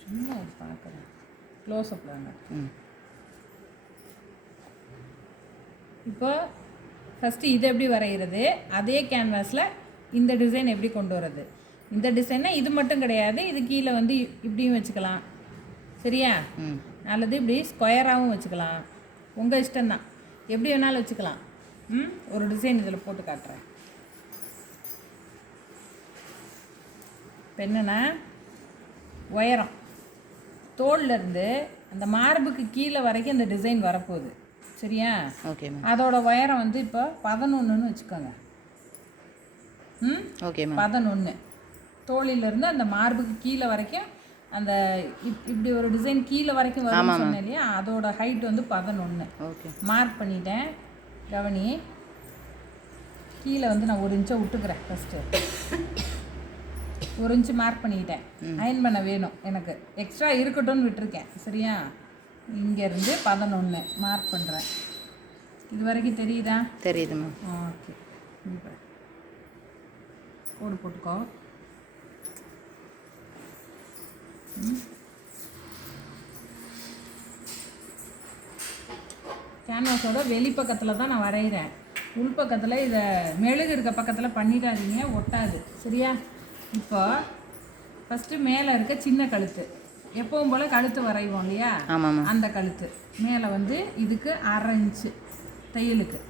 சும்மா பார்க்குறேன் க்ளோஸ்அப்லாங்க. இப்போ ஃபஸ்ட்டு இது எப்படி வரைகிறது, அதே கேன்வாஸில் இந்த டிசைன் எப்படி கொண்டு வர்றது. இந்த டிசைனை இது மட்டும் கிடையாது, இது கீழே வந்து இப்படியும் வச்சுக்கலாம் சரியா, அல்லது இப்படி ஸ்கொயராகவும் வச்சுக்கலாம், உங்கள் இஷ்டம்தான், எப்படி வேணாலும் வச்சுக்கலாம். ஒரு டிசைன் இதில் போட்டு காட்டுறேன். இப்போ என்னென்னா உயரம் தோல்லேருந்து அந்த மார்புக்கு கீழே வரைக்கும் அந்த டிசைன் வரப்போகுது சரியா. ஓகே. அதோட உயரம் வந்து இப்போ 11ன்னு வச்சுக்கோங்க. ஓகே. 11 தோளிலேருந்து அந்த மார்புக்கு கீழே வரைக்கும் அந்த இப்படி ஒரு டிசைன் கீழே வரைக்கும் வரும்னு சொன்னேன் இல்லையா, அதோட ஹைட் வந்து 11. ஓகே. மார்க் பண்ணிட்டேன். கவனி, கீழே வந்து நான் 1 இன்ச்சை விட்டுக்கிறேன். ஃபஸ்ட்டு 1 இன்ச்சு மார்க் பண்ணிக்கிட்டேன். அயன் பண்ண வேணும் எனக்கு, எக்ஸ்ட்ரா இருக்கட்டும்னு விட்டுருக்கேன் சரியா. இங்கேருந்து 11 மார்க் பண்ணுறேன். இது வரைக்கும் தெரியுதா? தெரியுதுமா. ஓகே, கோடு போட்டுக்கோ. கேன்வாஸோட வெளிப்பக்கத்தில் தான் நான் வரைகிறேன். உள்பக்கத்தில் இதை மெழுகு இருக்க பக்கத்தில் பண்ணிடாதீங்க, ஒட்டாது சரியா. இப்போ ஃபஸ்ட்டு மேலே இருக்க சின்ன கழுத்து, எப்பவும் போல் கழுத்து வரைவோம் இல்லையா, அந்த கழுத்து மேலே வந்து இதுக்கு 1/2 இன்ச்சு தையலுக்கு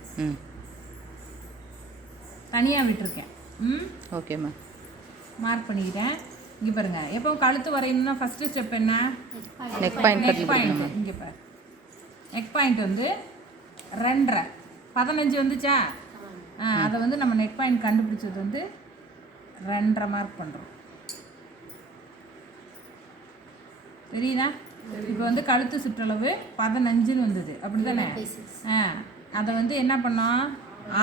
தனியாக விட்டுருக்கேன். ஓகேம்மா. மார்க் பண்ணிக்கிட்டேன். இங்கே பாருங்கள், எப்பவும் கழுத்து வரையணும்னா ஃபஸ்ட்டு ஸ்டெப் என்ன, நெக் பாயிண்ட். இங்கே பாரு, நெக் பாயிண்ட் வந்து 2.5 15 வந்துச்சா. அதை வந்து நம்ம நெக் பாயிண்ட் கண்டுபிடிச்சது வந்து 2.5 மார்க் பண்ணுறோம் தெரியுதா. இப்போ வந்து கழுத்து சுற்றளவு 15ன்னு வந்தது அப்படி தானே. அதை வந்து என்ன பண்ணோம்,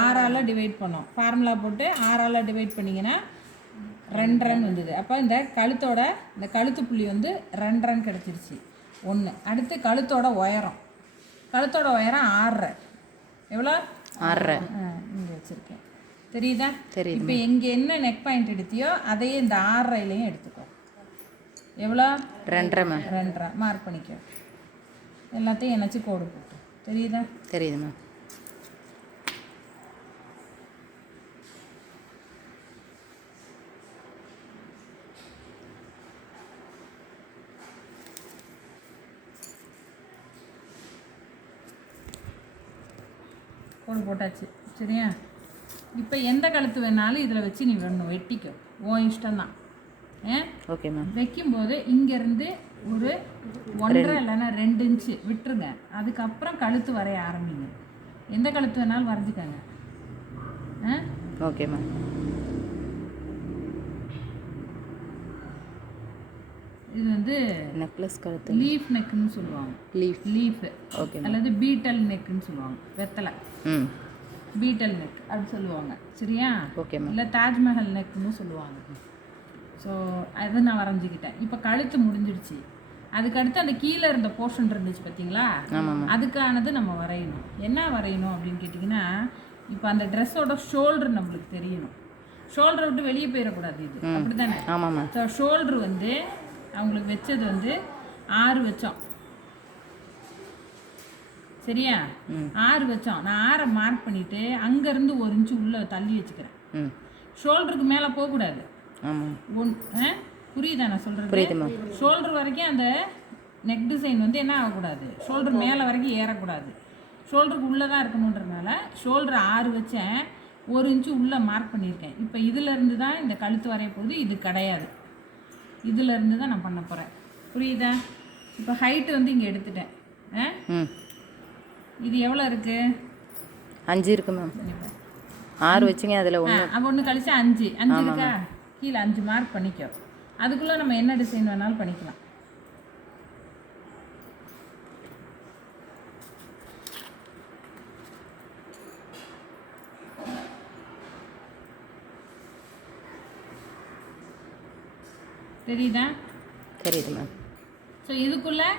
6ஆல் டிவைட் பண்ணோம். ஃபார்முலா போட்டு 6ஆல் டிவைட் பண்ணிங்கன்னா 2.5 வந்தது. அப்போ இந்த கழுத்தோட இந்த கழுத்து புள்ளி வந்து 2.5 கிடச்சிருச்சு. 1. அடுத்து கழுத்தோட உயரம், கழுத்தோட உயரம் 6.5. எவ்வளோ? 6.5. இங்கே வச்சுருக்கேன் தெரியுதா. தெரியுது. இப்போ இங்கே என்ன நெக் பாயிண்ட் எடுத்தியோ அதையே இந்த 6.5லையும் எடுத்துக்கோ. எவ்வளோ? 2.5. 2.5 மார்க் பண்ணிக்கோ. எல்லாத்தையும் இணைச்சி கோடு போட்டு தெரியுதா. தெரியுதுண்ணா. கோடு போட்டாச்சு சரியா. இப்போ எந்த கழுத்து வேணாலும் இதில் வச்சு நீ வேணும் வெட்டிக்கோ, உன் இஷ்டம்தான். ஓகேம்மா. வைக்கும்போது இங்கேருந்து ஒரு 1.5 இல்லைன்னா 2 இன்ச்சு விட்டுருங்க. அதுக்கப்புறம் கழுத்து வரைய ஆரம்பிங்க. எந்த கழுத்து வேணாலும் வரைஞ்சிக்கோங்க. ஓகேம்மா. இது வந்து நெக்லஸ் கழுத்து, லீஃப் நெக்குன்னு சொல்லுவாங்க. லீஃப் ஓகே, அல்லது பீட்டல் நெக்குன்னு சொல்லுவாங்க. வெத்தலை பீட்டல் நெக் அப்படி சொல்லுவாங்க சரியா. ஓகேம்மா. இல்லை தாஜ்மஹல் நெக்குன்னு சொல்லுவாங்க. ஸோ அதை நான் வரைஞ்சிக்கிட்டேன். இப்போ கழுத்து முடிஞ்சிடுச்சு. அதுக்கடுத்து அந்த கீழே இருந்த போர்ஷன் இருந்துச்சு பார்த்தீங்களா, அதுக்கானது நம்ம வரையணும். என்ன வரையணும் அப்படின்னு கேட்டிங்கன்னா, இப்போ அந்த ட்ரெஸ்ஸோட ஷோல்டர் நம்மளுக்கு தெரியணும். ஷோல்டரை விட்டு வெளியே போயிடக்கூடாது. இது அப்படி தானே. ஆமாம்மா. ஸோ ஷோல்டர் வந்து அவங்களுக்கு வச்சது வந்து 6 வச்சோம் சரியா. 6 வச்சோம். நான் 6 மார்க் பண்ணிவிட்டு அங்கேருந்து 1 இன்ச்சு உள்ளே தள்ளி வச்சுக்கிறேன். ஷோல்டருக்கு மேலே போகக்கூடாது. புரியுதா நான் சொல்கிறது? ஷோல்டர் வரைக்கும் அந்த நெக் டிசைன் வந்து என்ன ஆகக்கூடாது, ஷோல்டர் மேலே வரைக்கும் ஏறக்கூடாது. ஷோல்டருக்கு உள்ளே தான் இருக்கணுன்றதுனால ஷோல்டர் 6 வச்சேன், 1 இன்ச்சு உள்ளே மார்க் பண்ணியிருக்கேன். இப்போ இதிலேருந்து தான் இந்த கழுத்து வரைய போகுது. இது கிடையாது, இதிலேருந்து தான் நான் பண்ண போகிறேன். புரியுதா. இப்போ ஹைட்டு வந்து இங்கே எடுத்துட்டேன். இது எவ்வளோ இருக்குது? 5 இருக்கு மேம். 6 வச்சுங்க, அதில் 1 கழிச்சு 5 இருக்கா. கீழே 5 மார்க் பண்ணிக்கோ. அதுக்குள்ளே நம்ம என்ன டிசைன் வேணாலும் பண்ணிக்கலாம். தெரியுதா? தெரியுது மேம். ஸோ இதுக்குள்ளே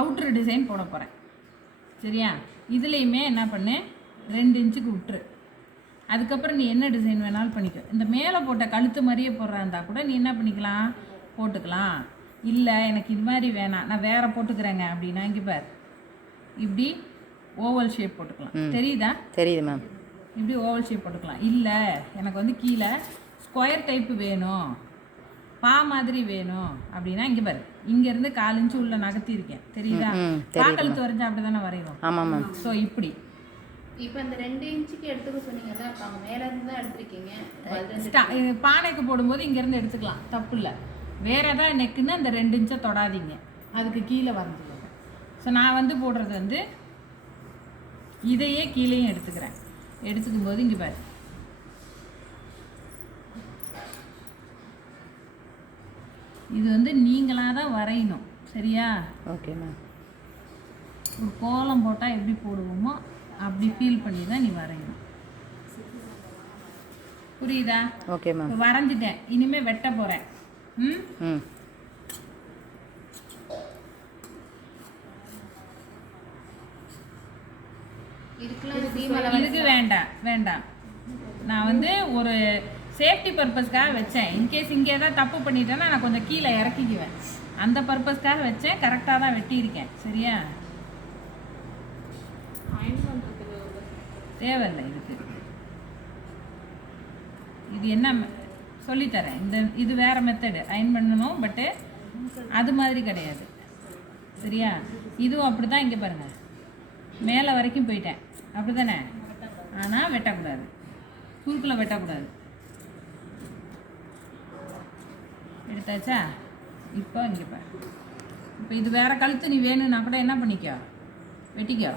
அவுட்ரு டிசைன் போட போகிறேன் சரியா. இதுலேயுமே என்ன பண்ணு, 2 இன்ச்சுக்கு விட்டுரு. அதுக்கப்புறம் நீ என்ன டிசைன் வேணாலும் பண்ணிக்கோ. இந்த மேலே போட்ட கழுத்து மாதிரியே போடுறா இருந்தால் கூட நீ என்ன பண்ணிக்கலாம், போட்டுக்கலாம். இல்லை எனக்கு இது மாதிரி வேணாம், நான் வேறு போட்டுக்கிறேங்க அப்படின்னா இங்கே பார், இப்படி ஓவல் ஷேப் போட்டுக்கலாம். தெரியுதா? தெரியுது மேம். இப்படி ஓவல் ஷேப் போட்டுக்கலாம். இல்லை எனக்கு வந்து கீழே ஸ்கொயர் டைப்பு வேணும், பா மாதிரி வேணும் அப்படின்னா இங்கே பாரு, இங்கேருந்து 4 இன்ச்சு உள்ள நகர்த்திருக்கேன். தெரியுதா? பாக்கழுத்து வரைஞ்சா அப்படி தானே வரையும். ஆமாம் மேம். ஸோ இப்படி இப்போ இந்த 2 இன்ச்சுக்கு எடுத்துக்க சொன்னீங்கல்ல, அப்போ அவங்க மேலே இருந்து தான் எடுத்துருக்கீங்க. பானைக்கு போடும்போது இங்கேருந்து எடுத்துக்கலாம், தப்பு இல்லை. வேறு ஏதாவது நெக்குன்னு அந்த 2 இன்ச்சை தொடாதீங்க, அதுக்கு கீழே வரைஞ்சிக்கோங்க. ஸோ நான் வந்து போடுறது வந்து இதையே கீழேயும் எடுத்துக்கிறேன். எடுத்துக்கும் போது இங்கே பாரு, இது வந்து நீங்களாக தான் வரையணும். சரியா? Okay ma'am. ஒரு கோலம் போட்டால் எப்படி போடுவோமோ அப்படி ஃபீல் பண்ணி தான் நீ வரையணும். புரியுதா? Okay ma'am. இப்போ வரைஞ்சிட்டேன், இனிமேல் வெட்ட போகிறேன். ம் ம் இதுக்கு வேண்டாம் வேண்டாம். நான் வந்து ஒரு சேஃப்டி பர்பஸ்க்காக வச்சேன். இன்கேஸ் இங்கே ஏதாவது தப்பு பண்ணிட்டேன்னா நான் கொஞ்சம் கீழே இறக்கிக்குவேன். அந்த பர்பஸ்க்காக வச்சேன். கரெக்டாக தான் வெட்டியிருக்கேன். சரியா? தேவையில்லை இதுக்கு. இது என்ன சொல்லித்தரேன். இது வேறு மெத்தடு, அயன் பண்ணணும். பட்டு அது மாதிரி கிடையாது. சரியா? இதுவும் அப்படி தான். இங்கே பாருங்கள், மேலே வரைக்கும் போயிட்டேன். அப்படி தானே? ஆனால் வெட்டக்கூடாது, குறுக்கில் வெட்டக்கூடாது. எடுத்தாச்சா? இப்போ இங்கே பாரு. இப்போ இது வேறு கழுத்து நீ வேணும்னா கூட என்ன பண்ணிக்கோ, வெட்டிக்கோ.